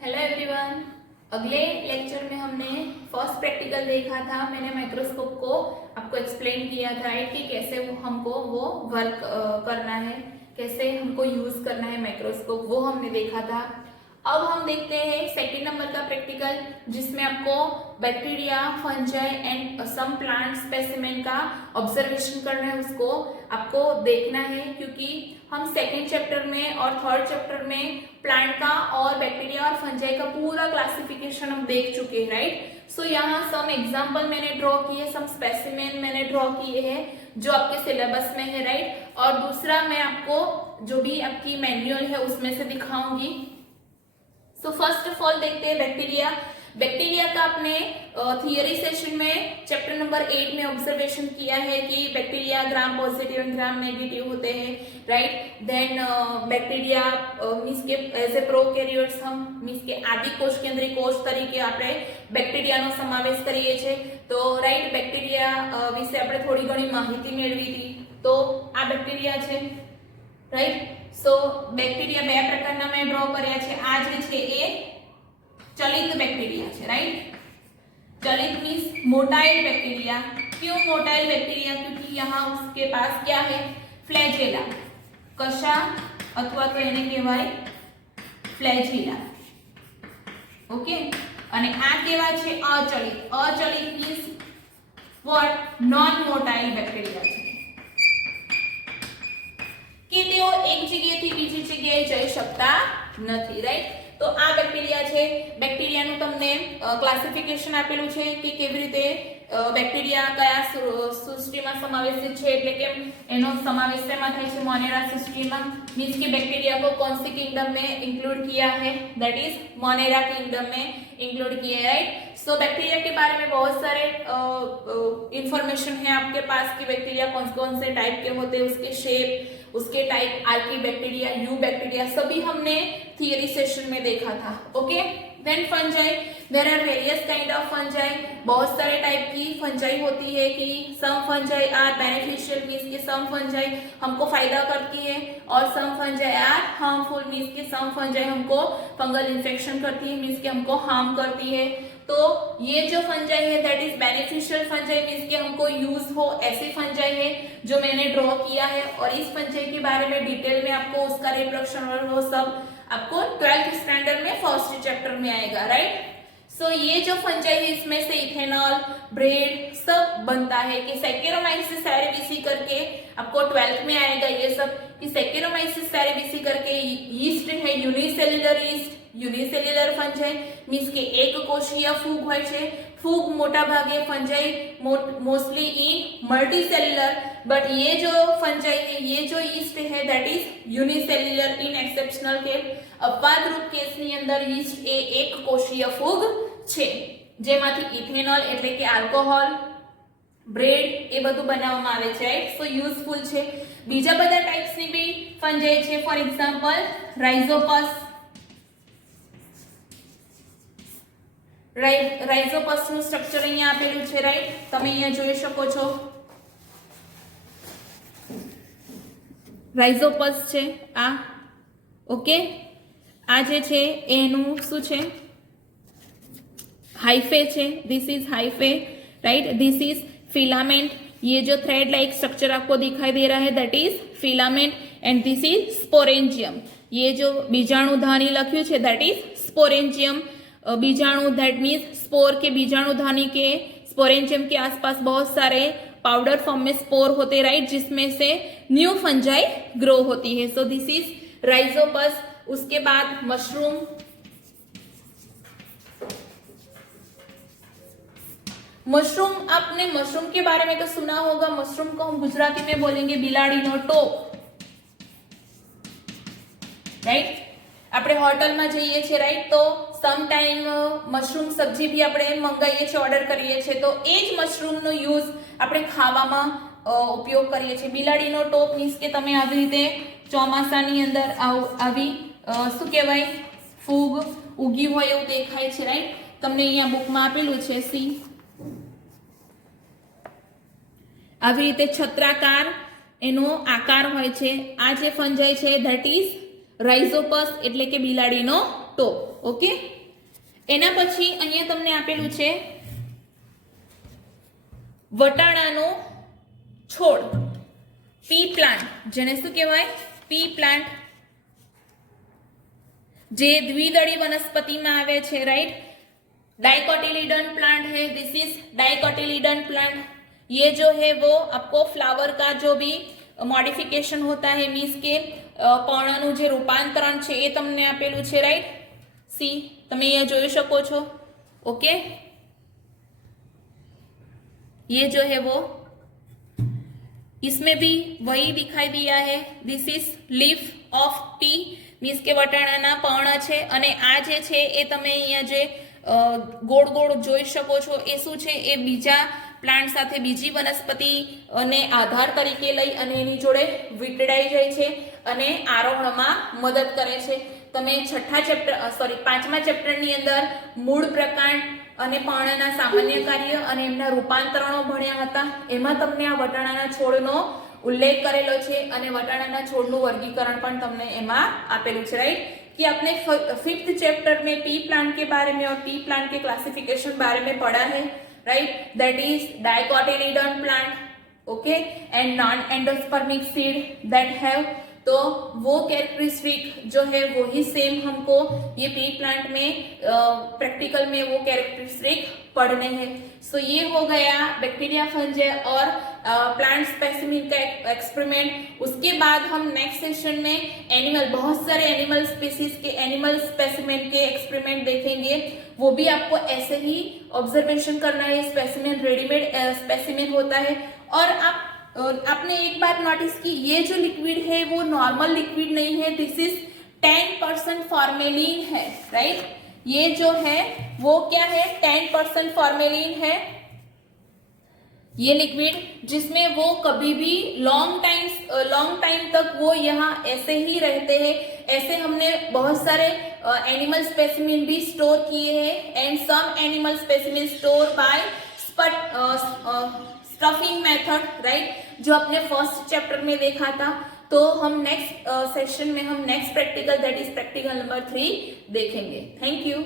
Hello everyone. अगले lecture में हमने फर्स्ट प्रैक्टिकल देखा था। मैंने माइक्रोस्कोप को आपको एक्सप्लेन किया था कि कैसे हमको वो वर्क करना है, कैसे हमको यूज करना है माइक्रोस्कोप, वो हमने देखा था। अब हम देखते हैं सेकंड नंबर का प्रैक्टिकल, जिसमें आपको bacteria, fungi and some plant specimen का ऑब्जर्वेशन करना है, उसको आपको देखना है। क्योंकि हम सेकंड चैप्टर में और थर्ड चैप्टर में प्लांट का और बैक्टीरिया और फंजाई का पूरा क्लासिफिकेशन हम देख चुके हैं, राइट। सो यहाँ सम एग्जाम्पल मैंने ड्रॉ किए, सम स्पेसिमेन मैंने ड्रॉ किए हैं जो आपके सिलेबस में है, राइट। और दूसरा मैं आपको जो भी आपकी मैन्युअल है उसमें से दिखाऊंगी। सो फर्स्ट ऑफ ऑल देखते हैं बैक्टीरिया। बैक्टीरिया का आपने थियरी सेशन में चैप्टर नंबर 8 में ऑब्जर्वेशन किया है कि bacteria gram positive and gram negative होते हैं, राइट। देन बैक्टीरिया मीन्स के एज ए प्रोकैरियोट्स हम मीन्स के आदि कोष केंद्रीय कोष तरीके આપણે બેક્ટેરિયાનો સમાવેશ કરીએ છીએ। તો રાઈટ, બેક્ટેરિયા વિશે આપણે થોડી ઘણી માહિતી મેળવી હતી। તો આ બેક્ટેરિયા છે, રાઈટ। सो બેક્ટેરિયા બે પ્રકારના મેં ડ્રો કર્યા છે। આ જે છે એ ચલિત બેક્ટેરિયા છે, राइट। चलित मीन्स मोटाइल बैक्टीरिया। क्यों मोटाइल बैक्टीरिया? क्योंकि यहाँ उसके पास क्या है, फ्लैजेला, कशा अथवा तो એને કહેવાય फ्लैजेला, ओके। અને આ કેવા છે, અચલિત। અચલિત means what, non motile bacteria છે કે તેઓ એક જગ્યાએથી બીજી જગ્યાએ જઈ શકતા નથી, રાઈટ। તો આ બેક્ટેરિયા છે। બેક્ટેરિયાનું તમને ક્લાસિફિકેશન આપેલું છે કે કેવી રીતે બેક્ટેરિયા કયા સૃષ્ટિમાં સમાવેશિત છે, એટલે કે એનો સમાવેશ શેમાં થાય છે, મોનેરા સૃષ્ટિમાં। मींस कि बैक्टीरिया को कौन सी किंगडम में इंक्लूड किया है, दैट इज मोनेरा किंगडम में इंक्लूड किया है, राइट। सो बैक्टीरिया के बारे में बहुत सारे इंफॉर्मेशन है आपके पास कि बैक्टीरिया कौन कौन से टाइप के होते हैं, उसके शेप, उसके type, archaebacteria, eubacteria, सभी हमने थियरी सेशन में देखा था, okay. Then fungi, there are various kind of fungi. बहुत सारे टाइप की फंजाई होती है कि some fungi are beneficial, means कि सम फंजाई हमको फायदा करती है, और some fungi are harmful, means कि सम फंजाई हमको फंगल इन्फेक्शन करती है, मींस कि हमको हार्म करती है। तो ये जो फंजाई है that is beneficial fungi, means कि हमको यूज हो ऐसी फंजाई है जो मैंने ड्रॉ किया है। और इस फंजाई के बारे में डिटेल में आपको उसका रिप्रोडक्शन और वो सब आपको 12th स्टैंडर्ड में फर्स्ट चैप्टर में आएगा, राइट। सो ये जो फंजाई है इसमें से इथेनॉल, ब्रेड सब बनता है कि सैकेरोमाइसिस सेरेविसी करके आपको 12th में आएगा ये सब कि सैकेरोमाइसिस सेरेविसी करके यीस्ट है, unicellular yeast, unicellular fungi means के एक कोषीय फूग હોય છે। फूग मोटा भागे fungi mostly in multicellular, but ये जो फंजाई है, ये जो यीस्ट है that is unicellular in exceptional case. अपवाद रूप केस ની અંદર यीस्ट એ એક કોષીય ફૂગ છે, જેમાંથી ઇથેનોલ એટલે કે આલ્કોહોલ, બ્રેડ એ બધું બનાવવામાં આવે છે, રાઈટ। સો યુઝફુલ છે। બીજા બધા ટાઇપ્સ ની બી ફંજાઈ છે, ફોર એક્ઝામ્પલ રાઇઝોપસ। રાઇઝોપસ નું સ્ટ્રક્ચર અહીંયા આપેલું છે, રાઈટ। તમે અહીંયા જોઈ શકો છો, રાઇઝોપસ છે આ, ઓકે। આ જે છે એનું શું છે, हाइफे छे, this is hyphae, right. This is filament, ये जो थ्रेड लाइक स्ट्रक्चर आपको दिखाई दे रहा है that is filament. And this is sporangium, ये जो बीजाणुधानी लख्યું છે दैट इज स्पोरेंजियम। बीजाणु दैट मीन्स स्पोर के बीजाणुधानी के स्पोरेंजियम के आसपास बहुत सारे पाउडर फॉर्म में स्पोर होते, राइट, जिसमें से न्यू फंजाई ग्रो होती है। So this is Rhizopus. उसके बाद मशरूम, मशरूम, आपने मशरूम के बारे में तो सुना होगा। मशरूम को हम गुजराती में बोलेंगे बिलाड़ीनो टोप, राइट। આપણે હોટલમાં જઈએ છીએ, રાઈટ, તો સમ ટાઈમ મશરૂમ સબ્જી બી આપણે મંગાવીએ છીએ, ઓર્ડર કરીએ છીએ, તો એ જ મશરૂમનો યુઝ આપણે ખાવામાં ઉપયોગ કરીએ છીએ। બિલાડીનો ટોપ મીન્સ કે તમે આવી રીતે ચોમાસાની અંદર આવી શું કહેવાય ફૂગ ઉગી હોય એવું દેખાય છે, રાઈટ। તમને અહીંયા બુકમાં આપેલું છે સી, આવી રીતે છત્રાકાર એનો આકાર હોય છે। આ જે ફંજાઈ છે ધેટ ઇઝ રાઇઝોપસ એટલે કે બિલાડીનો ટોમેટો. ઓકે, એના પછી અહીંયા તમને આપેલું છે વટાણાનો છોડ, પી પ્લાન્ટ, જેને શું કહેવાય? પી પ્લાન્ટ, જે દ્વિદળી વનस्पति में आवे छे, राइट? डाइकोटिलीडन प्लांट है, दिस इज डाइकोटिलीडन प्लांट. ये जो है वो आपको फ्लावर का जो भी मॉडिफिकेशन होता है, मीन्स के पर्णनु जे रूपांतरण छे ए तमने आपेलू छे, राइट? सी તમે અહીંયા જોઈ શકો છો. ओके, ये जो है वो इसमें भी वही दिखाई दिया है. This is leaf of P, means के वटाणाना पर्ણ છે અને આ જે છે એ તમે અહીંયા જે ગોળ ગોળ જોઈ શકો છો એ શું છે? એ બીજા પ્લાન્ટ સાથે બીજી વનસ્પતિને આધાર તરીકે લઈ અને એની જોડે વીંટળાઈ જાય છે અને આરોહણમાં મદદ કરે છે. તમે પાંચમા ચેપ્ટરની અંદર મૂળ પ્રકાર અને પર્ણના સામાન્ય કાર્ય અને એમના રૂપાંતરણો ભણ્યા હતા. એમાં તમને આ વટાણાના છોડનો उल्लेख करेलो छे અને વટાણાના છોડનું વર્ગીકરણ પણ તમને એમાં આપેલું છે, राइट? कि आपने 5th चैप्टर में पी प्लांट के बारे में और टी प्लांट के क्लासिफिकेशन बारे में पढ़ा है, right? That is dicotyledon plant, okay, and non endospermic seed that have. तो वो कैरेक्टरिस्टिक जो है वो ही सेम हमको ये पी प्लांट में प्रैक्टिकल में वो कैरेक्टरिस्टिक पढ़ने हैं. सो ये हो गया बैक्टीरिया, फंजाई और प्लांट स्पेसिमेन का एक्सपेरिमेंट. उसके बाद हम नेक्स्ट सेशन में एनिमल, बहुत सारे एनिमल स्पीसीज के एनिमल स्पेसिमेन के एक्सपेरिमेंट देखेंगे. वो भी आपको ऐसे ही ऑब्जर्वेशन करना है. स्पेसिमेन रेडीमेड स्पेसिमेन होता है. और आपने एक बात नोटिस की, ये जो लिक्विड है वो नॉर्मल लिक्विड नहीं है. दिस इज 10% फॉर्मेलिन है, राइट? ये जो है वो क्या है? 10% फॉर्मेलिन है ये लिक्विड, जिसमें वो कभी भी लॉन्ग टाइम तक वो यहाँ ऐसे ही रहते हैं. ऐसे हमने बहुत सारे एनिमल स्पेसिमेन भी स्टोर किए हैं. And some animal specimen store by stuffing method, right? जो अपने फर्स्ट चैप्टर में देखा था. तो हम नेक्स्ट सेशन में हम next practical, that is practical number 3 देखेंगे. Thank you.